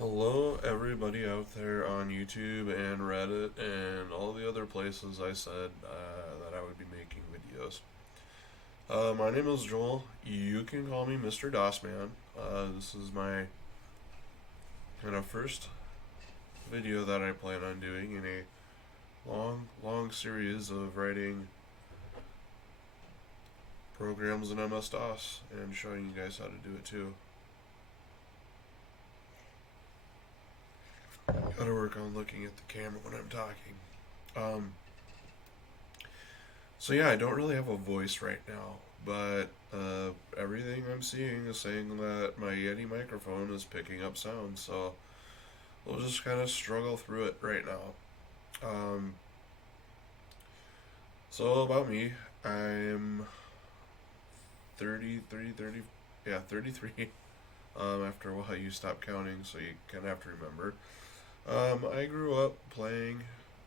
Hello, everybody out there on YouTube and Reddit and all the other places I said that I would be making videos. My name is Joel. You can call me Mr. Dossman. This is my kind of first video that I plan on doing in a long series of writing programs in MS-DOS and showing you guys how to do it too. Gotta work on looking at the camera when I'm talking. Um, So yeah, I don't really have a voice right now, but everything I'm seeing is saying that my Yeti microphone is picking up sound. So we'll just kind of struggle through it right now. So about me, I'm 30, yeah, 33. After a while, you stop counting, so you kind of have to remember. I grew up playing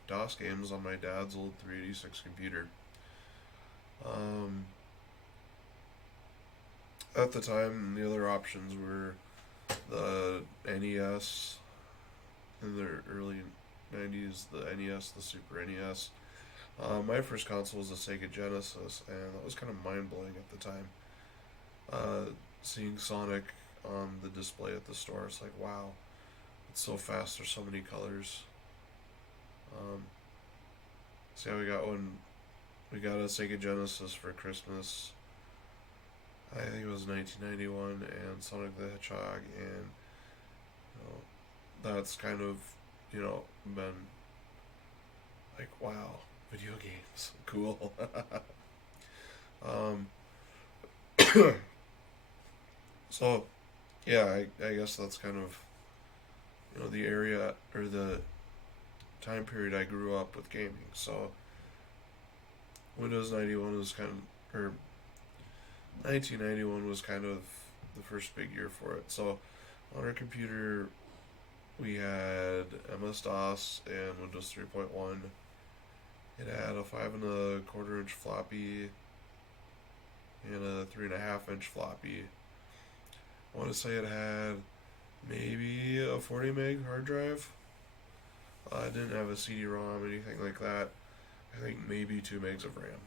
DOS games on my dad's old 386 computer. Um, at the time, the other options were the NES in the early 90s, the NES, the Super NES. My first console was a Sega Genesis, and that was kind of mind blowing at the time. Seeing Sonic on the display at the store, it's like, wow, it's so fast, there's so many colors. Um, so yeah, we got a Sega Genesis for Christmas. I think it was 1991, and Sonic the Hedgehog, and that's kind of, been like, wow, video games, cool. um, so, yeah, I guess that's kind of, the area or the time period I grew up with gaming. So, Windows 91 was kind of, or 1991 was kind of the first big year for it. So, on our computer, we had MS DOS and Windows 3.1. It had a 5 1/4 inch floppy and a 3.5 inch floppy. I want to say it had maybe a 40 meg hard drive. It didn't have a CD-ROM, anything like that. I think maybe 2 megs of RAM.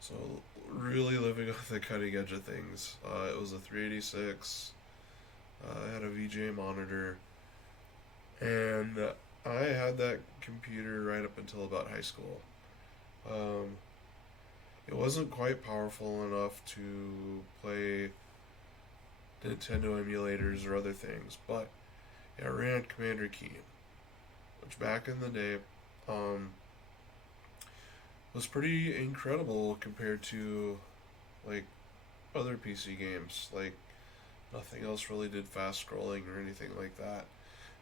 So really living on the cutting edge of things. It was a 386. It had a VGA monitor, and I had that computer right up until about high school. Um, it wasn't quite powerful enough to play Nintendo emulators or other things, but it ran Commander Keen, which back in the day um, was pretty incredible compared to like other PC games. Like nothing else really did fast scrolling or anything like that,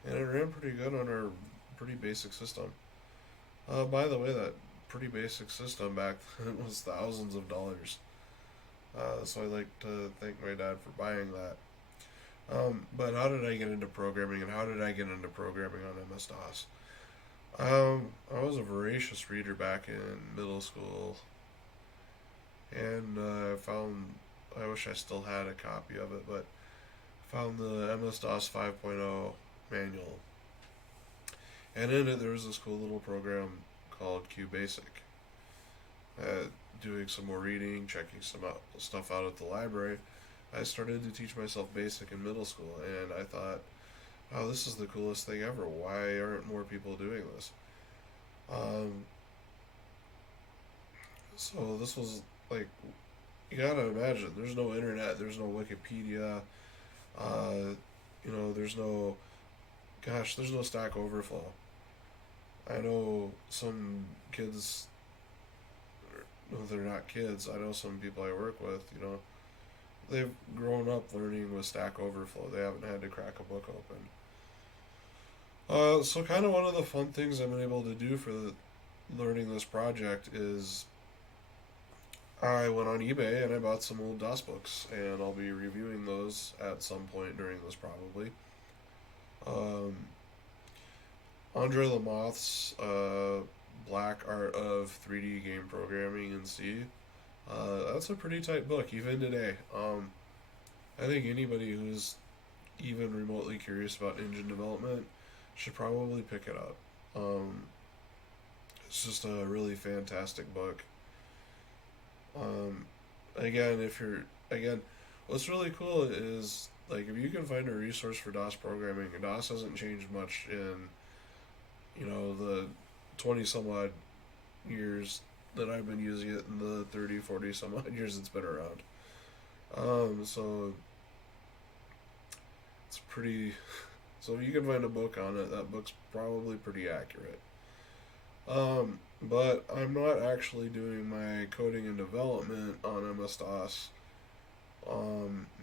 and it ran pretty good on our pretty basic system. By the way, that pretty basic system back then was thousands of dollars. So I'd like to thank my dad for buying that. But how did I get into programming, and how did I get into programming on MS DOS? I was a voracious reader back in middle school, and I wish I still had a copy of it, but found the MS DOS 5.0 manual. And in it, there was this cool little program called QBasic. Doing some more reading, checking some stuff out at the library, I started to teach myself BASIC in middle school, and I thought, oh, this is the coolest thing ever. Why aren't more people doing this? Um, so this was like, you gotta imagine, there's no internet, there's no Wikipedia, there's no, gosh, there's no Stack Overflow. I know some kids, no, they're not kids. I know some people I work with, they've grown up learning with Stack Overflow. They haven't had to crack a book open. So kind of one of the fun things I've been able to do for learning this project is I went on eBay and I bought some old DOS books, and I'll be reviewing those at some point during this probably. Um, Andre Lamoth's Black Art of 3D Game Programming in C. That's a pretty tight book, even today. I think anybody who's even remotely curious about engine development should probably pick it up. It's just a really fantastic book. Um, again, if you're again, what's really cool is like if you can find a resource for DOS programming, DOS hasn't changed much in the 20 some odd years that I've been using it and the 30, 40 some odd years it's been around. So it's pretty. So if you can find a book on it, that book's probably pretty accurate. But I'm not actually doing my coding and development on MS-DOS,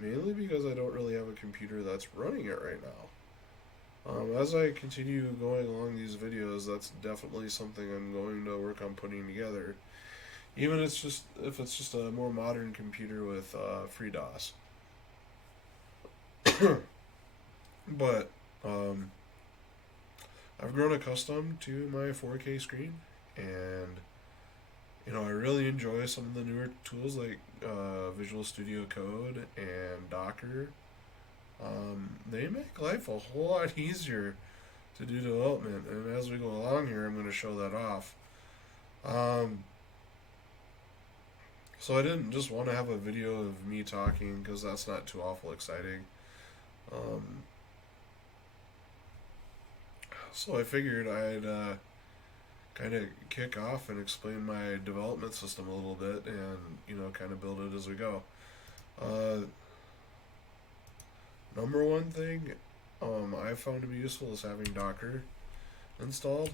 mainly because I don't really have a computer that's running it right now. As I continue going along these videos, that's definitely something I'm going to work on putting together. Even if it's just a more modern computer with FreeDOS. But I've grown accustomed to my 4K screen, and I really enjoy some of the newer tools like Visual Studio Code and Docker. They make life a whole lot easier to do development, and as we go along here, I'm going to show that off. So I didn't just want to have a video of me talking because that's not too awful exciting. So I figured I'd kind of kick off and explain my development system a little bit and, kind of build it as we go. Number one thing I found to be useful is having Docker installed.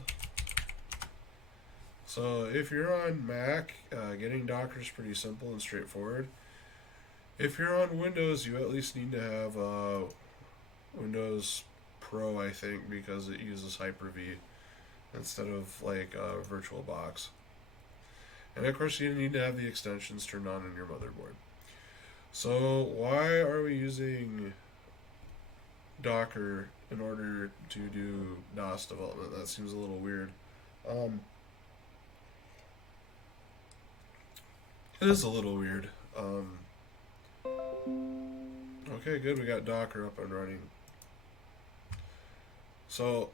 So if you're on Mac, getting Docker is pretty simple and straightforward. If you're on Windows, you at least need to have Windows Pro, I think, because it uses Hyper-V instead of like VirtualBox. And of course, you need to have the extensions turned on your motherboard. So why are we using Docker in order to do DOS development? That seems a little weird. It is a little weird. Okay, good. We got Docker up and running. So,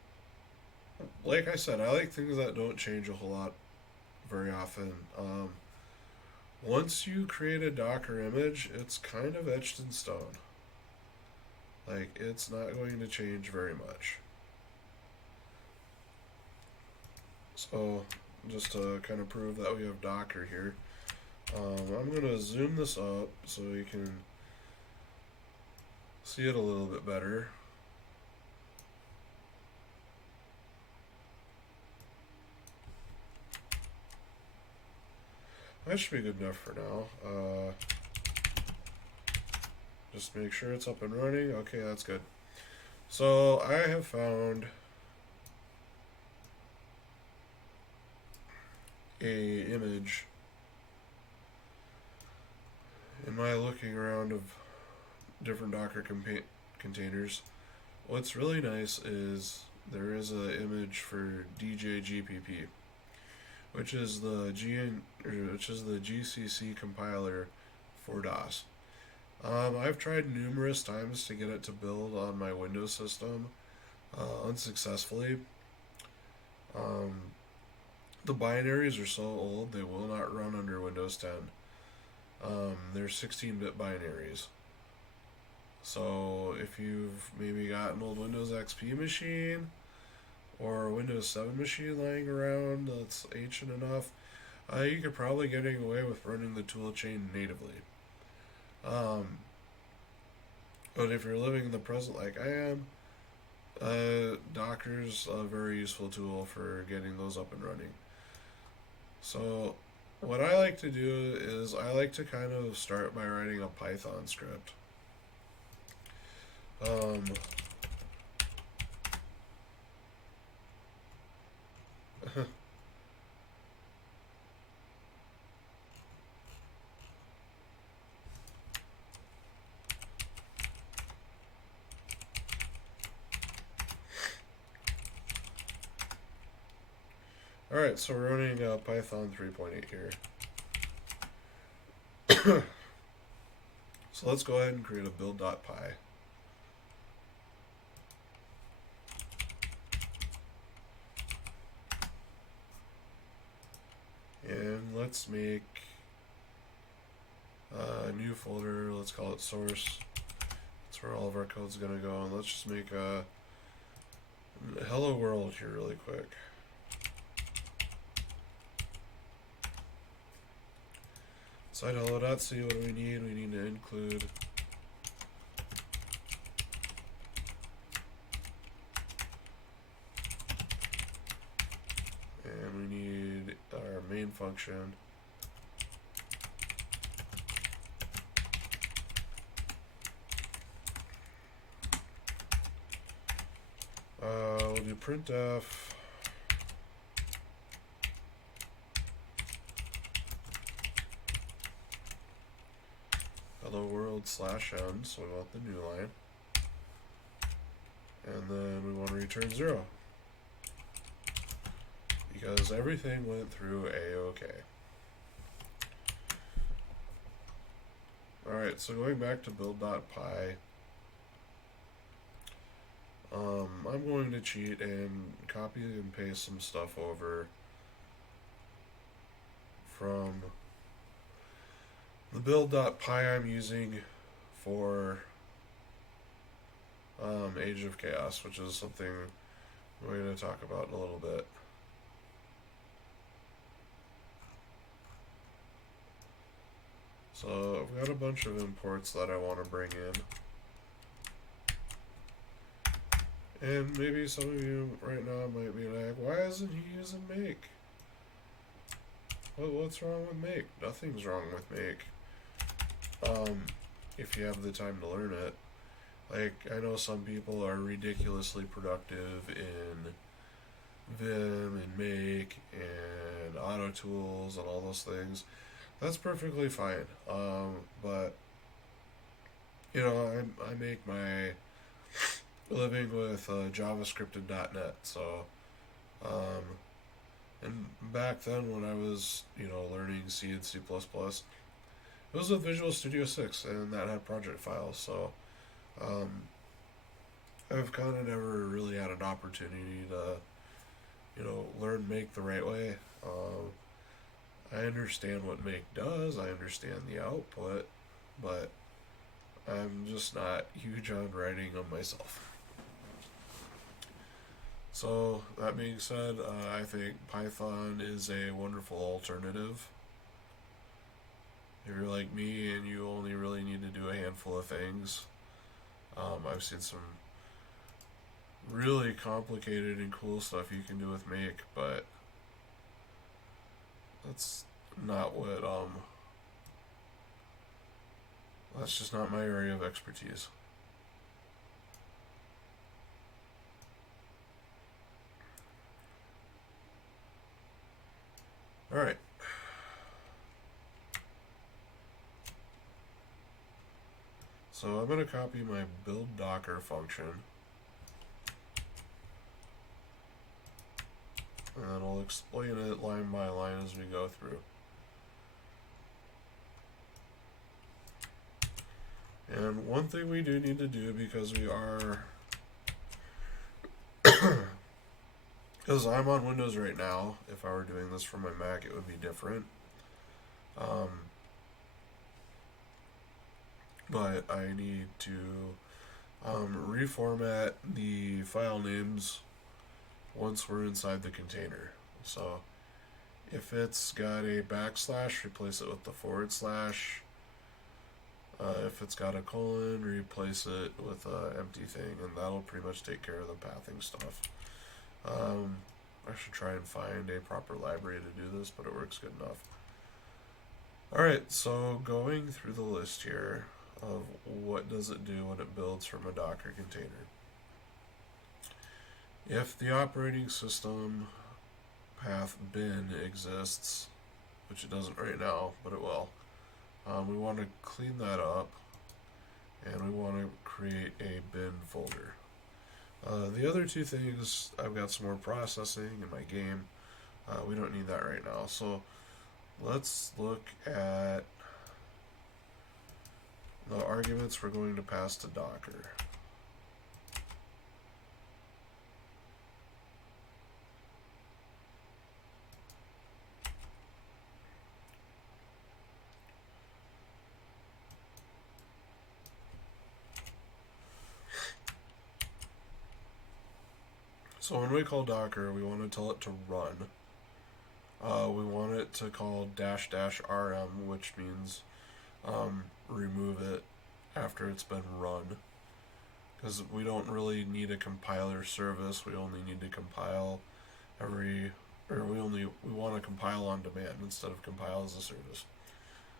like I said, I like things that don't change a whole lot very often. Once you create a Docker image, it's kind of etched in stone. Like, it's not going to change very much. So, just to kind of prove that we have Docker here, I'm going to zoom this up so you can see it a little bit better. That should be good enough for now. Just make sure it's up and running. Okay, that's good. So I have found a image in my looking around of different Docker containers. What's really nice is there is an image for DJGPP, which is the GCC compiler for DOS. I've tried numerous times to get it to build on my Windows system, unsuccessfully. The binaries are so old they will not run under Windows 10. They're 16-bit binaries. So if you've maybe got an old Windows XP machine or a Windows 7 machine lying around that's ancient enough, you could probably get away with running the toolchain natively. But if you're living in the present like I am, Docker's a very useful tool for getting those up and running. So what I like to do is I like to kind of start by writing a Python script. Alright, so we're running Python 3.8 here. So let's go ahead and create a build.py. let's make a new folder. Let's call it source. That's where all of our code's gonna go, and let's just make a hello world here really quick. Site hello.c, what do we need? We need to include and we need our main function. We'll do printf hello world /n, so we want the new line, and then we want to return 0 because everything went through A-OK. Alright, so going back to build.py, I'm going to cheat and copy and paste some stuff over from the build.py I'm using for Age of Chaos, which is something we're going to talk about in a little bit. So I've got a bunch of imports that I want to bring in. And maybe some of you right now might be like, why isn't he using make? What's wrong with make? Nothing's wrong with make. If you have the time to learn it. Like, I know some people are ridiculously productive in Vim and make and auto tools and all those things. That's perfectly fine. But, you know, I make my living with JavaScript and .NET, so, and back then when I was, you know, learning C and C++, it was with Visual Studio 6, and that had project files, so, I've kind of never really had an opportunity to, you know, learn make the right way. I understand what make does, I understand the output, but I'm just not huge on writing them myself. So, that being said, I think Python is a wonderful alternative. If you're like me and you only really need to do a handful of things, I've seen some really complicated and cool stuff you can do with make, but that's not what, that's just not my area of expertise. Alright. So I'm going to copy my build Docker function. And I'll explain it line by line as we go through. And one thing we do need to do, because we are... because I'm on Windows right now, if I were doing this from my Mac, it would be different. But I need to reformat the file names once we're inside the container. So if it's got a backslash, replace it with the /. If it's got a colon, replace it with an empty thing, and that'll pretty much take care of the pathing stuff. I should try and find a proper library to do this, but it works good enough. Alright, so going through the list here of what does it do when it builds from a Docker container. If the operating system path bin exists, which it doesn't right now, but it will, we want to clean that up, and we want to create a bin folder. The other two things, I've got some more processing in my game. We don't need that right now. So let's look at the arguments we're going to pass to Docker. So when we call Docker, we want to tell it to run. We want it to call dash dash rm, which means remove it after it's been run. Because we don't really need a compiler service. We only need to compile we want to compile on demand instead of compile as a service.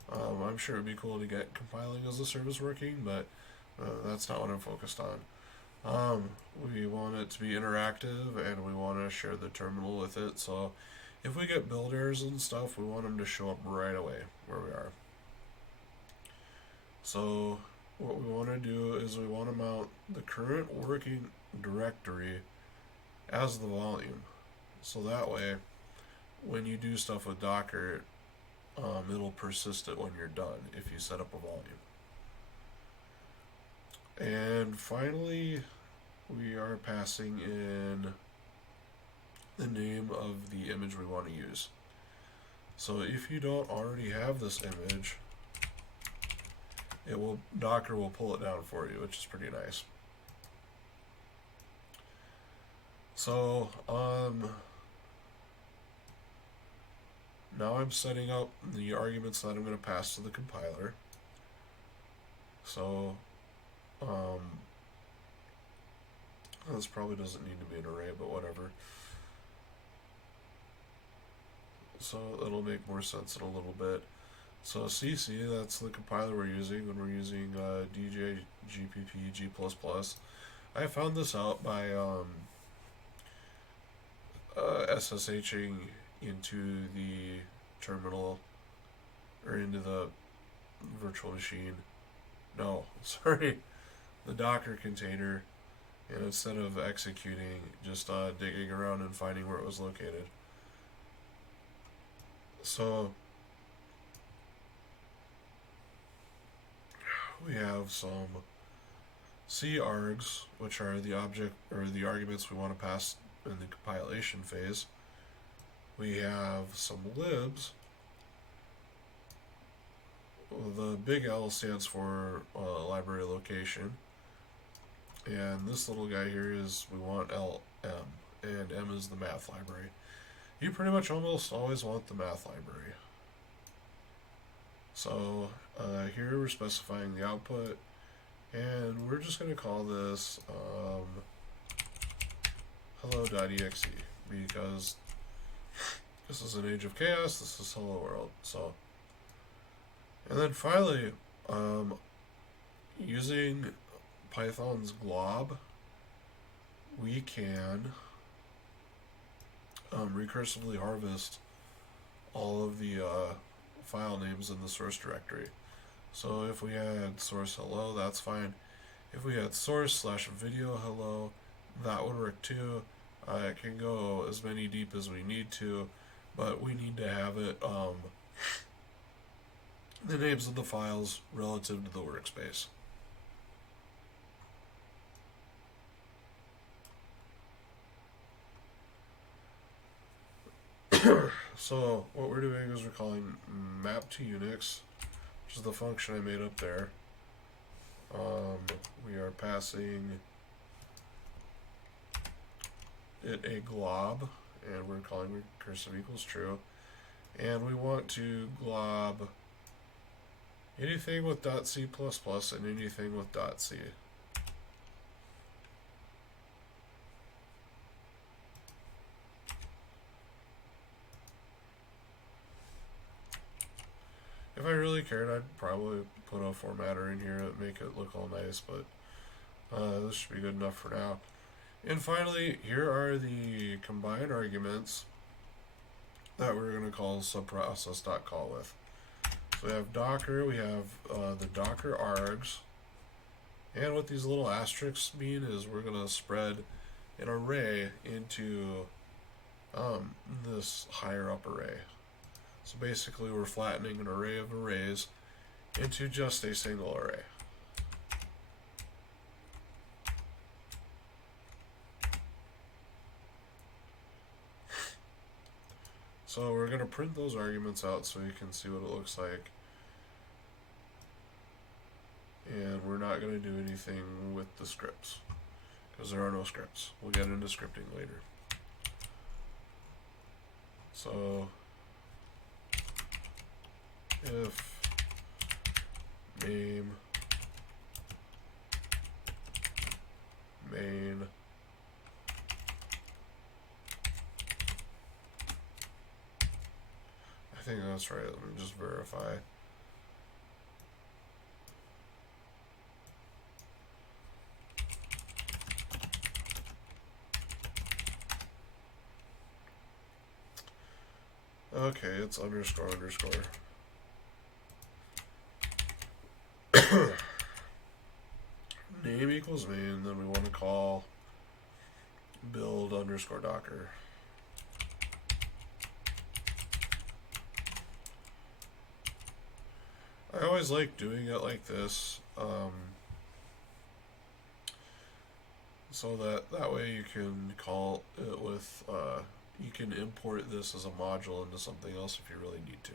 I'm sure it'd be cool to get compiling as a service working, but that's not what I'm focused on. We want it to be interactive, and we want to share the terminal with it. So if we get build errors and stuff, we want them to show up right away where we are. So what we want to do is we want to mount the current working directory as the volume. So that way, when you do stuff with Docker, it'll persist it when you're done if you set up a volume. And finally, we are passing in the name of the image we want to use. So if you don't already have this image, Docker will pull it down for you, which is pretty nice. So now I'm setting up the arguments that I'm going to pass to the compiler. So this probably doesn't need to be an array, but whatever. So it'll make more sense in a little bit. So CC, that's the compiler we're using when we're using DJ, GPP, G++. I found this out by SSHing into the terminal, or into the virtual machine. No, sorry, the Docker container, and instead of executing, just digging around and finding where it was located. So we have some cargs, which are the object or the arguments we want to pass in the compilation phase. We have some libs. The big L stands for library location, and this little guy here is we want LM, and M is the math library. You pretty much almost always want the math library. So here we're specifying the output, and we're just going to call this hello.exe, because this is an age of chaos, this is hello world. So, and then finally, using Python's glob, we can recursively harvest all of the file names in the source directory. So if we had source hello, that's fine. If we had source/video hello, that would work too. It can go as many deep as we need to, but we need to have it the names of the files relative to the workspace. So what we're doing is we're calling map to Unix, which is the function I made up there. We are passing it a glob, and we're calling recursive equals true. And we want to glob anything with .c++ and anything with .c. If I really cared, I'd probably put a formatter in here to make it look all nice, but this should be good enough for now. And finally, here are the combined arguments that we're going to call subprocess.call with. So we have Docker, we have the Docker args, and what these little asterisks mean is we're going to spread an array into this higher up array. So basically we're flattening an array of arrays into just a single array. So we're going to print those arguments out so you can see what it looks like. And we're not going to do anything with the scripts. because there are no scripts. We'll get into scripting later. So if main I think that's right. Let me just verify. Okay, it's underscore underscore. Name equals main, then we want to call build underscore Docker. I always like doing it like this, so that way you can call it with, you can import this as a module into something else if you really need to,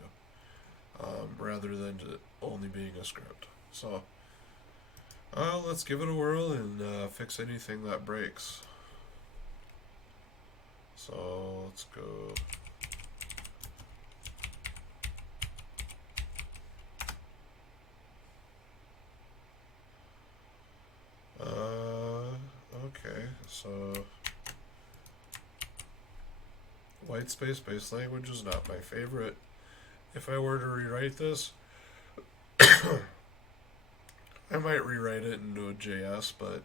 rather than only being a script. So let's give it a whirl and fix anything that breaks. So let's go. Okay, so white space base language is not my favorite. If I were to rewrite this, I might rewrite it into a JS, but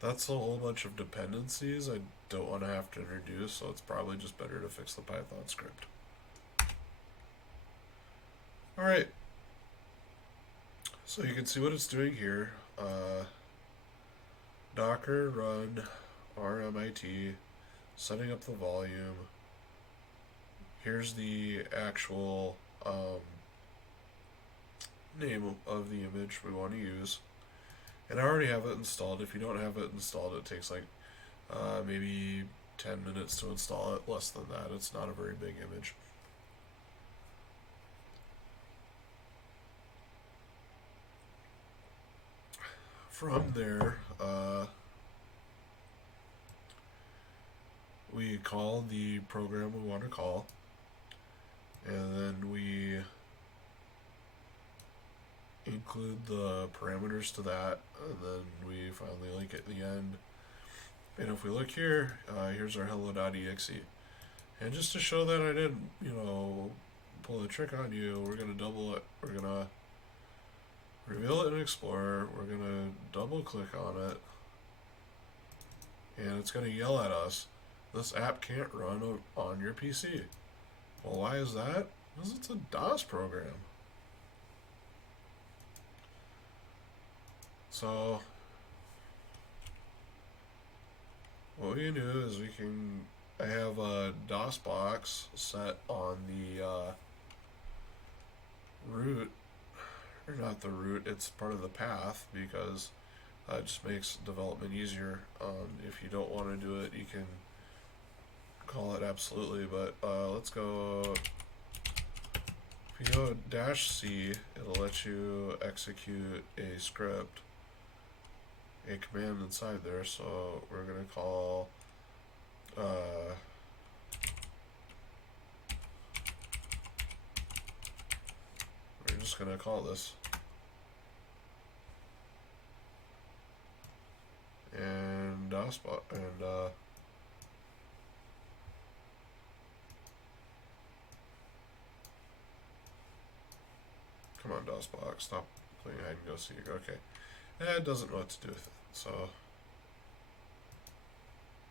that's a whole bunch of dependencies I don't want to have to introduce, so it's probably just better to fix the Python script. Alright, so you can see what it's doing here. Docker run RMIT, setting up the volume. Here's the actual name of the image we want to use. And I already have it installed. If you don't have it installed, it takes like maybe 10 minutes to install it, less than that. It's not a very big image. From there, we call the program we want to call, and then we include the parameters to that, and then we finally link it at the end. And if we look here, here's our hello.exe. And just to show that I didn't, pull the trick on you, we're going to double it. We're going to reveal it in Explorer. We're going to double click on it. And it's going to yell at us, this app can't run on your PC. Well, why is that? Because it's a DOS program. So what we can do is I have a DOS box set on the root, or not the root, it's part of the path, because it just makes development easier. If you don't want to do it, you can call it absolutely, but let's go, if you go -C, it'll let you execute a script, a command inside there. So we're going to call we're just going to call this, and DOSBox, and come on, DOSBox, stop playing hide and go seek. Okay, it doesn't know what to do with it, so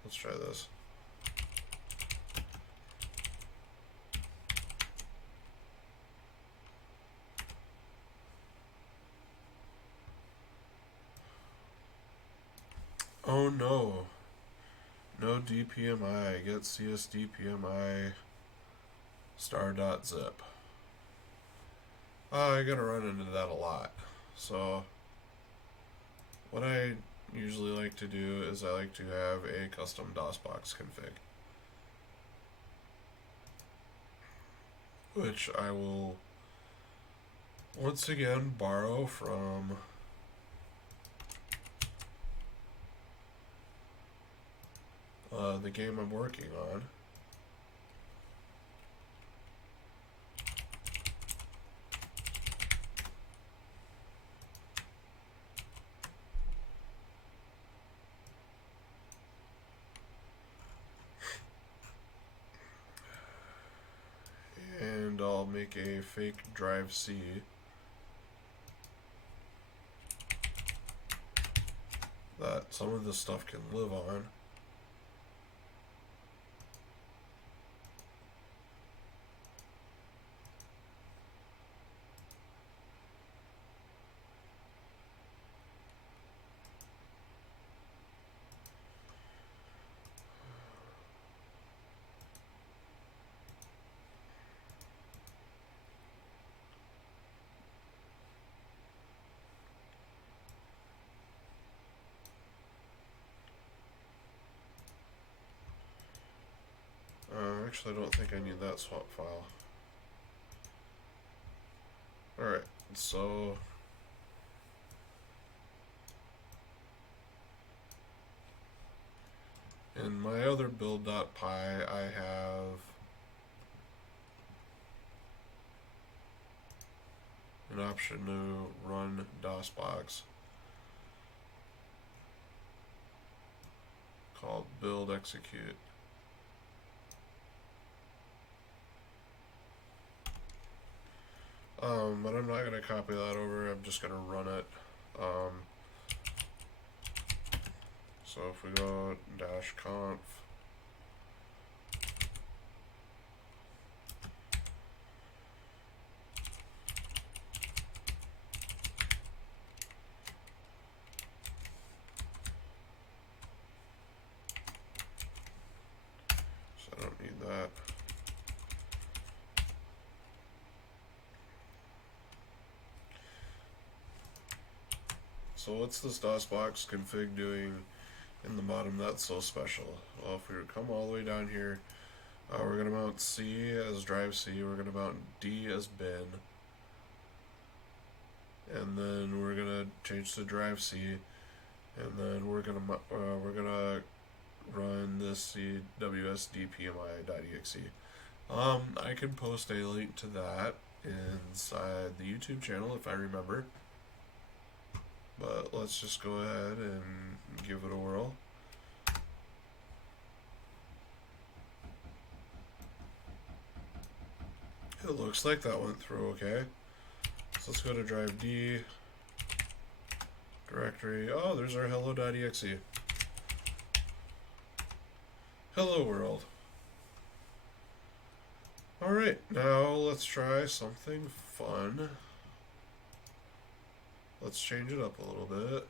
let's try this. Oh no, no DPMI, get CSDPMI star.zip. I gotta run into that a lot. So what I usually like to do is I like to have a custom DOSBox config, which I will once again borrow from the game I'm working on. And I'll make a fake drive C that some of this stuff can live on. Actually, I don't think I need that swap file. Alright, so in my other build.py, I have an option to run DOSBox called build execute. But I'm not going to copy that over, I'm just going to run it. So if we go -conf, so I don't need that. So what's this DOSBox config doing in the bottom that's so special? Well, if we come all the way down here, we're going to mount C as drive C, we're going to mount D as bin, and then we're going to change to drive C, and then we're going to run this cwsdpmi.exe. I can post a link to that inside the YouTube channel if I remember. But let's just go ahead and give it a whirl. It looks like that went through okay. So let's go to drive D, directory. Oh, there's our hello.exe. Hello world. Alright, now let's try something fun. Let's change it up a little bit.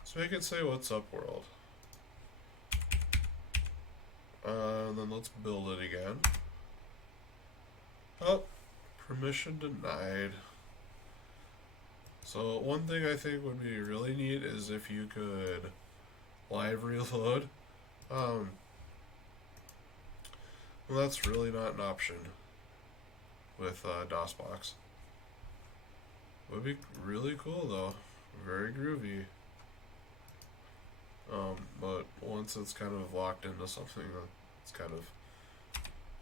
Let's make it say what's up world. And then let's build it again. Oh, permission denied. So one thing I think would be really neat is if you could live reload. Well, that's really not an option with DOSBox. Would be really cool though, very groovy. But once it's kind of locked into something, it's kind of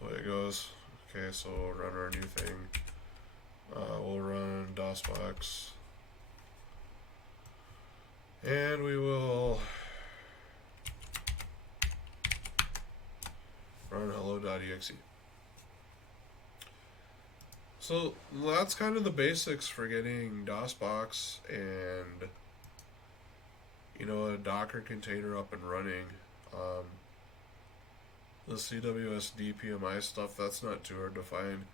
the way it goes. Okay, so we'll run our new thing. We'll run DOSBox, and we will run hello.exe. So that's kind of the basics for getting DOSBox and, you know, a Docker container up and running. The CWS DPMI stuff, that's not too hard to find.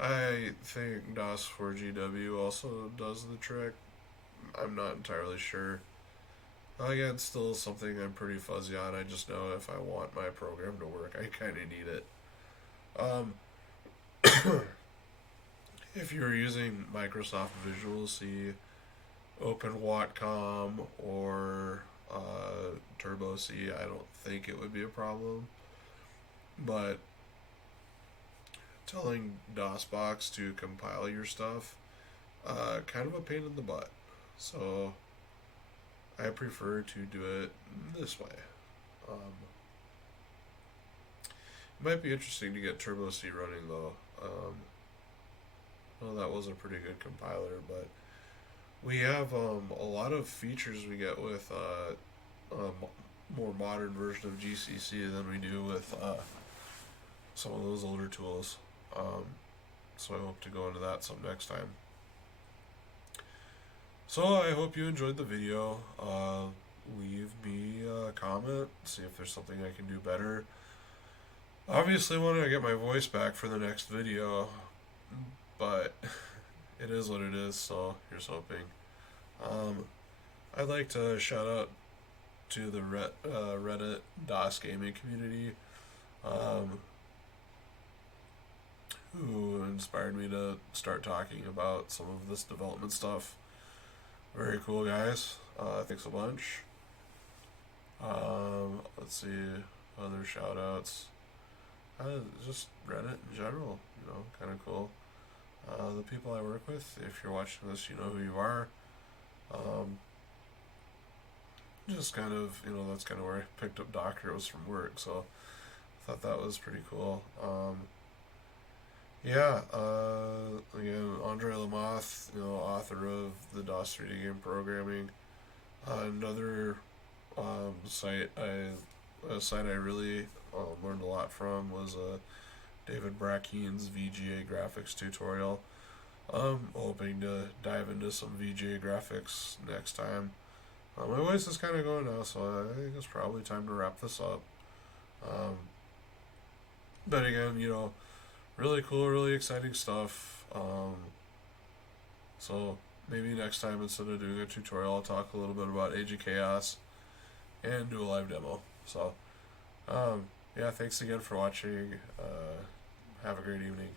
I think DOS4GW also does the trick. I'm not entirely sure. Again, still something I'm pretty fuzzy on. I just know if I want my program to work, I kind of need it. If you're using Microsoft Visual C, OpenWatcom, or Turbo C, I don't think it would be a problem. But telling DOSBox to compile your stuff, kind of a pain in the butt. So I prefer to do it this way. Um, it might be interesting to get Turbo C running though. Well, that was a pretty good compiler, but we have a lot of features we get with more modern version of GCC than we do with some of those older tools. Um, so I hope to go into that some next time. So I hope you enjoyed the video. Leave me a comment, see if there's something I can do better. Obviously, I want to get my voice back for the next video, but it is what it is, so here's hoping. I'd like to shout out to the Reddit DOS gaming community, who inspired me to start talking about some of this development stuff. Very cool, guys. Thanks a bunch. Let's see, other shout outs. Just Reddit in general, kind of cool. The people I work with, if you're watching this, you know who you are. Just kind of, that's kind of where I picked up Docker, was from work, so I thought that was pretty cool. Yeah, again, Andre Lamoth, author of the DOS 3D game programming. Another a site I really learned a lot from was David Brackeen's VGA graphics tutorial. I'm hoping to dive into some VGA graphics next time. My voice is kind of going now, so I think it's probably time to wrap this up. But again, really cool, really exciting stuff. So maybe next time, instead of doing a tutorial, I'll talk a little bit about Age of Chaos and do a live demo. So, yeah, thanks again for watching. Have a great evening.